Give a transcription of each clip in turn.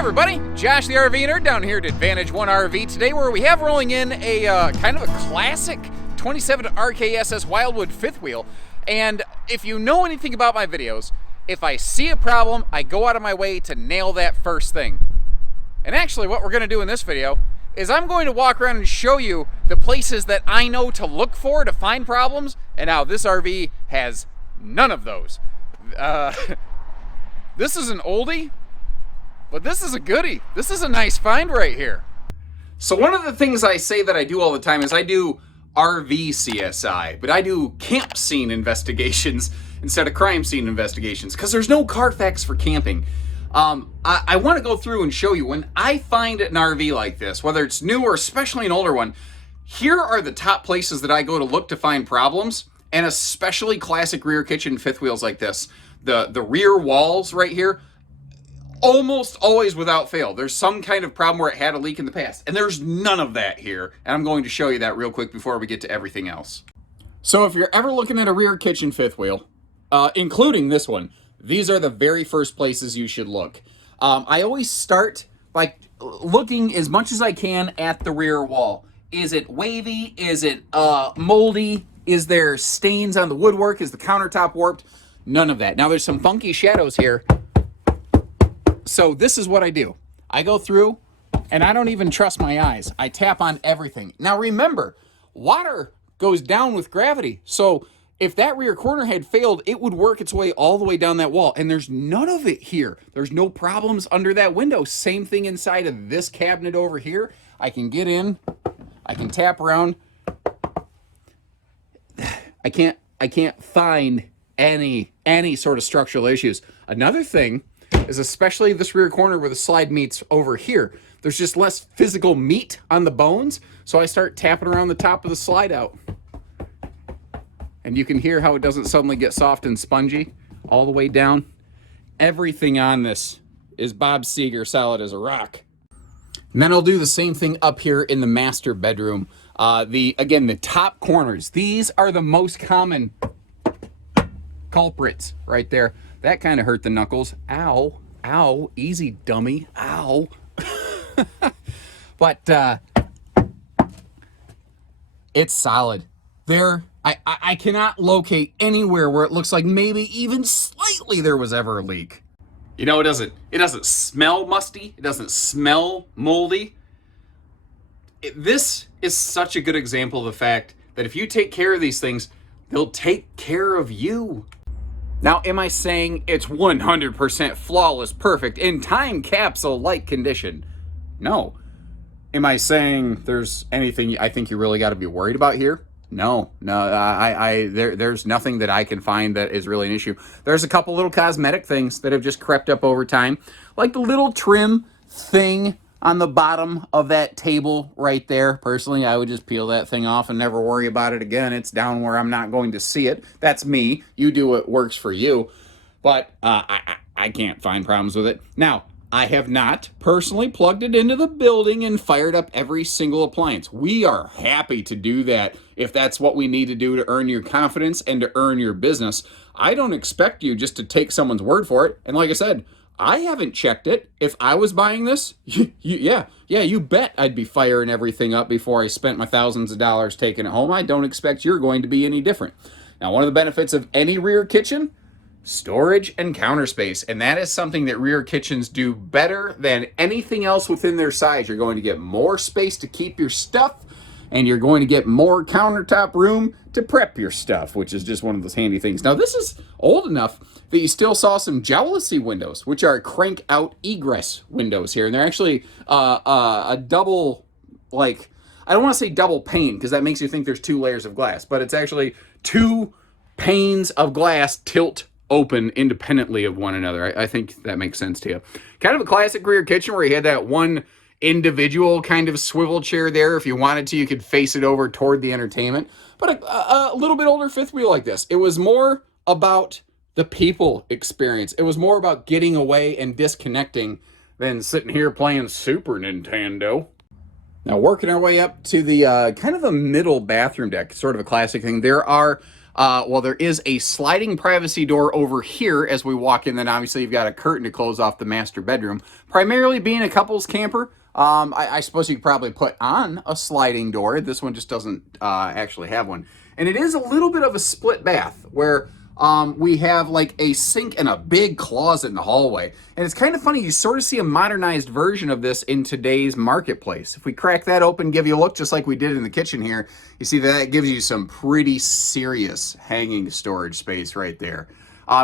everybody, Josh the RV nerd down here at Advantage 1 RV today, where we have rolling in a kind of a classic 27RKSS Wildwood fifth wheel. And if you know anything about my videos, if I see a problem, I go out of my way to nail that first thing. And actually what we're going to do in this video is I'm going to walk around and show you the places that I know to look for to find problems, and now this RV has none of those. This is an oldie, but this is a goodie. This is a nice find right here. So one of the things I say that I do all the time is I do RV CSI, but I do camp scene investigations instead of crime scene investigations because there's no Carfax for camping. I want to go through and show you when I find an RV like this, whether it's new or especially an older one, here are the top places that I go to look to find problems, and especially classic rear kitchen fifth wheels like this. The rear walls right here, almost always without fail, there's some kind of problem where it had a leak in the past, and there's none of that here, and I'm going to show you that real quick before we get to everything else. So if you're ever looking at a rear kitchen fifth wheel, including this one, these are the very first places you should look. I always start by looking as much as I can at the rear wall. Is it wavy? Is it moldy? Is there stains on the woodwork? Is the countertop warped? None of that. Now there's some funky shadows here. So this is what I do. I go through and I don't even trust my eyes. I tap on everything. Now remember, water goes down with gravity. So if that rear corner had failed, it would work its way all the way down that wall. And there's none of it here. There's no problems under that window. Same thing inside of this cabinet over here. I can get in. I can tap around. I can't find any sort of structural issues. Another thing is, especially this rear corner where the slide meets over here, there's just less physical meat on the bones. So I start tapping around the top of the slide out. And you can hear how it doesn't suddenly get soft and spongy all the way down. Everything on this is Bob Seger, solid as a rock. And then I'll do the same thing up here in the master bedroom. Again, the top corners. These are the most common culprits right there. That kind of hurt the knuckles. Ow, ow, easy dummy, ow. But it's solid. I cannot locate anywhere where it looks like maybe even slightly there was ever a leak. You know, it doesn't smell musty. It doesn't smell moldy. This is such a good example of the fact that if you take care of these things, they'll take care of you. Now, am I saying it's 100% flawless, perfect, in time capsule-like condition? No. Am I saying there's anything I think you really got to be worried about here? No. There's nothing that I can find that is really an issue. There's a couple little cosmetic things that have just crept up over time, like the little trim thing on the bottom of that table right there. Personally, I would just peel that thing off and never worry about it again. It's down where I'm not going to see it. That's me. You do what works for you. But I can't find problems with it. Now, I have not personally plugged it into the building and fired up every single appliance. We are happy to do that if that's what we need to do to earn your confidence and to earn your business. I don't expect you just to take someone's word for it. And like I said, I haven't checked it. If I was buying this, yeah, you bet I'd be firing everything up before I spent my thousands of dollars taking it home. I don't expect you're going to be any different. Now, one of the benefits of any rear kitchen, storage and counter space. And that is something that rear kitchens do better than anything else within their size. You're going to get more space to keep your stuff, and you're going to get more countertop room to prep your stuff, which is just one of those handy things. Now, this is old enough that you still saw some jealousy windows, which are crank out egress windows here. And they're actually a double, like, I don't want to say double pane because that makes you think there's two layers of glass, but it's actually two panes of glass tilt open independently of one another. I think that makes sense to you. Kind of a classic rear kitchen where you had that one individual kind of swivel chair there. If you wanted to, you could face it over toward the entertainment. But a little bit older fifth wheel like this, it was more about the people experience. It was more about getting away and disconnecting than sitting here playing Super Nintendo. Now, working our way up to the kind of a middle bathroom deck, sort of a classic thing. There are Well, there is a sliding privacy door over here as we walk in. Then obviously you've got a curtain to close off the master bedroom. Primarily being a couples camper, I suppose you could probably put on a sliding door. This one just doesn't actually have one. And it is a little bit of a split bath where we have like a sink and a big closet in the hallway. And it's kind of funny, you sort of see a modernized version of this in today's marketplace. If we crack that open, give you a look just like we did in the kitchen here, you see that gives you some pretty serious hanging storage space right there.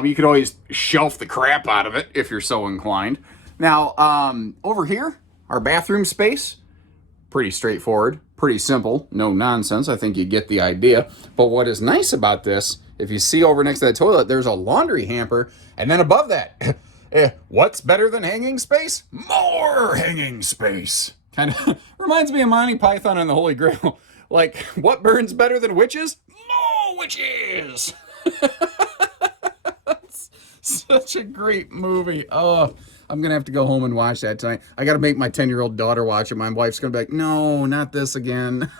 You could always shelf the crap out of it if you're so inclined. Now, over here, our bathroom space, pretty straightforward, pretty simple, no nonsense. I think you get the idea. But what is nice about this, if you see over next to that toilet, there's a laundry hamper. And then above that, what's better than hanging space? More hanging space. Kind of reminds me of Monty Python and the Holy Grail. Like, what burns better than witches? More witches! Such a great movie. Oh, I'm going to have to go home and watch that tonight. I got to make my 10-year-old daughter watch it. My wife's going to be like, no, not this again.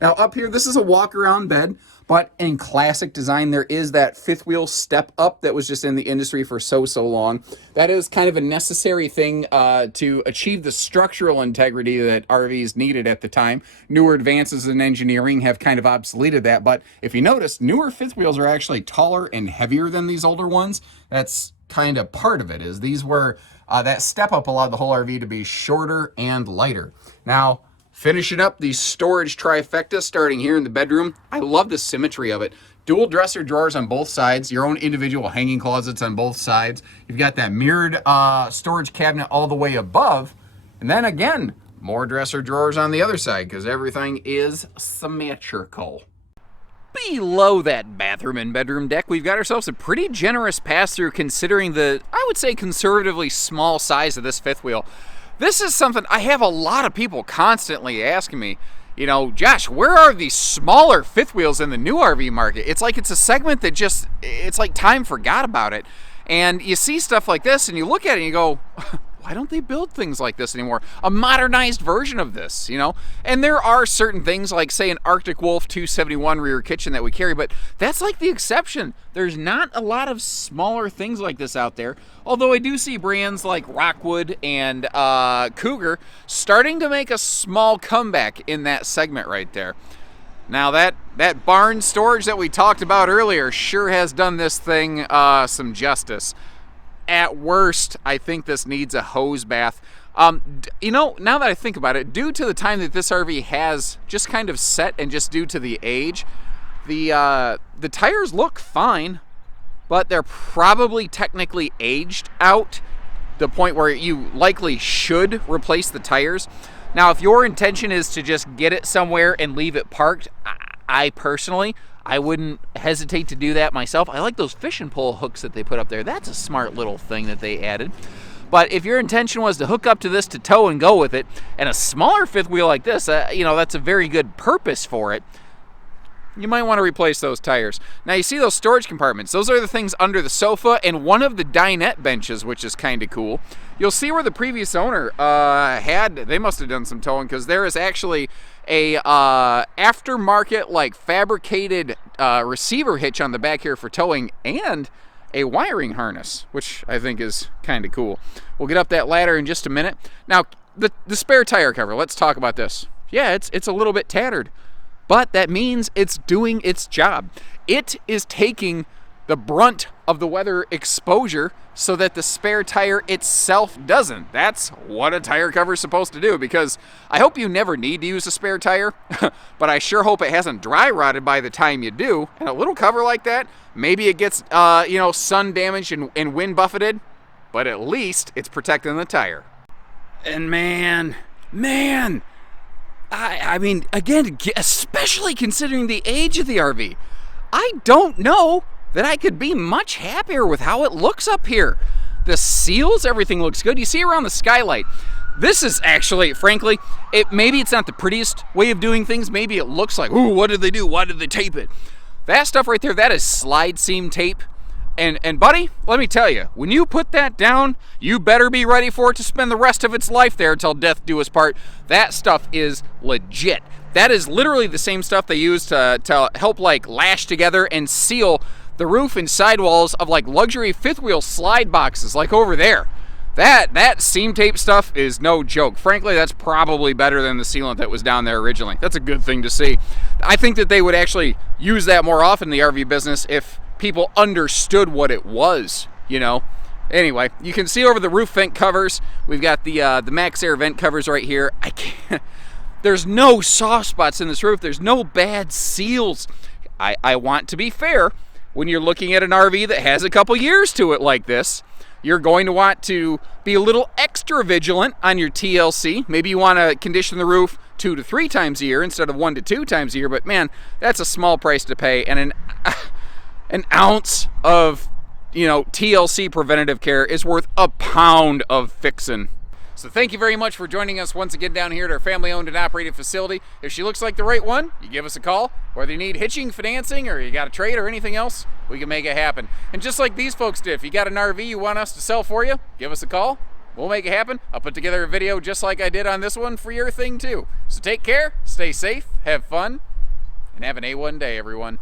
Now, up here, this is a walk-around bed, but in classic design, there is that fifth wheel step up that was just in the industry for so long. That is kind of a necessary thing to achieve the structural integrity that RVs needed at the time. Newer advances in engineering have kind of obsoleted that, but if you notice, newer fifth wheels are actually taller and heavier than these older ones. That's kind of part of it, is these were, that step up allowed the whole RV to be shorter and lighter. Now, finishing up the storage trifecta starting here in the bedroom. I love the symmetry of it. Dual dresser drawers on both sides, your own individual hanging closets on both sides. You've got that mirrored storage cabinet all the way above. And then again, more dresser drawers on the other side because everything is symmetrical. Below that bathroom and bedroom deck, we've got ourselves a pretty generous pass-through considering the, I would say, conservatively small size of this fifth wheel. This is something I have a lot of people constantly asking me, you know, Josh, where are these smaller fifth wheels in the new RV market? It's like it's a segment that just, it's like time forgot about it. And you see stuff like this and you look at it and you go, why don't they build things like this anymore? A modernized version of this, you know? And there are certain things like, say, an Arctic Wolf 271 rear kitchen that we carry, but that's like the exception. There's not a lot of smaller things like this out there, although I do see brands like Rockwood and Cougar starting to make a small comeback in that segment right there. Now that barn storage that we talked about earlier sure has done this thing some justice. At worst, I think this needs a hose bath. You know, now that I think about it, due to the time that this RV has just kind of set and just due to the age, the tires look fine, but they're probably technically aged out, the point where you likely should replace the tires. Now, if your intention is to just get it somewhere and leave it parked, I personally, I wouldn't hesitate to do that myself. I like those fishing pole hooks that they put up there. That's a smart little thing that they added. But if your intention was to hook up to this to tow and go with it, and a smaller fifth wheel like this, you know, that's a very good purpose for it, you might want to replace those tires. Now, you see those storage compartments. Those are the things under the sofa and one of the dinette benches, which is kind of cool. You'll see where the previous owner they must have done some towing, because there is actually a aftermarket, like, fabricated receiver hitch on the back here for towing and a wiring harness, which I think is kind of cool. We'll get up that ladder in just a minute. Now, the spare tire cover, let's talk about this. Yeah, it's a little bit tattered, but that means it's doing its job. It is taking the brunt of the weather exposure so that the spare tire itself doesn't. That's what a tire cover is supposed to do, because I hope you never need to use a spare tire, but I sure hope it hasn't dry rotted by the time you do. And a little cover like that, maybe it gets you know, sun damaged and wind buffeted, but at least it's protecting the tire. And man, I mean, again, especially considering the age of the RV, I don't know that I could be much happier with how it looks up here. The seals, everything looks good. You see around the skylight, this is actually, frankly, maybe it's not the prettiest way of doing things. Maybe it looks like, ooh, what did they do? Why did they tape it? That stuff right there, that is slide seam tape. And buddy, let me tell you, when you put that down, you better be ready for it to spend the rest of its life there until death do us part. That stuff is legit. That is literally the same stuff they use to help like lash together and seal the roof and sidewalls of like luxury fifth wheel slide boxes like over there. That seam tape stuff is no joke. Frankly, that's probably better than the sealant that was down there originally. That's a good thing to see. I think that they would actually use that more often in the RV business if people understood what it was, you know. Anyway, you can see over the roof vent covers, we've got the Max Air vent covers right here. I can't, there's no soft spots in this roof. There's no bad seals. I want to be fair. When you're looking at an RV that has a couple years to it like this, you're going to want to be a little extra vigilant on your TLC. Maybe you want to condition the roof 2 to 3 times a year instead of 1 to 2 times a year, but man, that's a small price to pay, and an ounce of, you know, TLC preventative care is worth a pound of fixin'. So thank you very much for joining us once again down here at our family-owned and operated facility. If she looks like the right one, you give us a call. Whether you need hitching, financing, or you got a trade or anything else, we can make it happen. And just like these folks did, if you got an RV you want us to sell for you, give us a call. We'll make it happen. I'll put together a video just like I did on this one for your thing too. So take care, stay safe, have fun, and have an A1 day, everyone.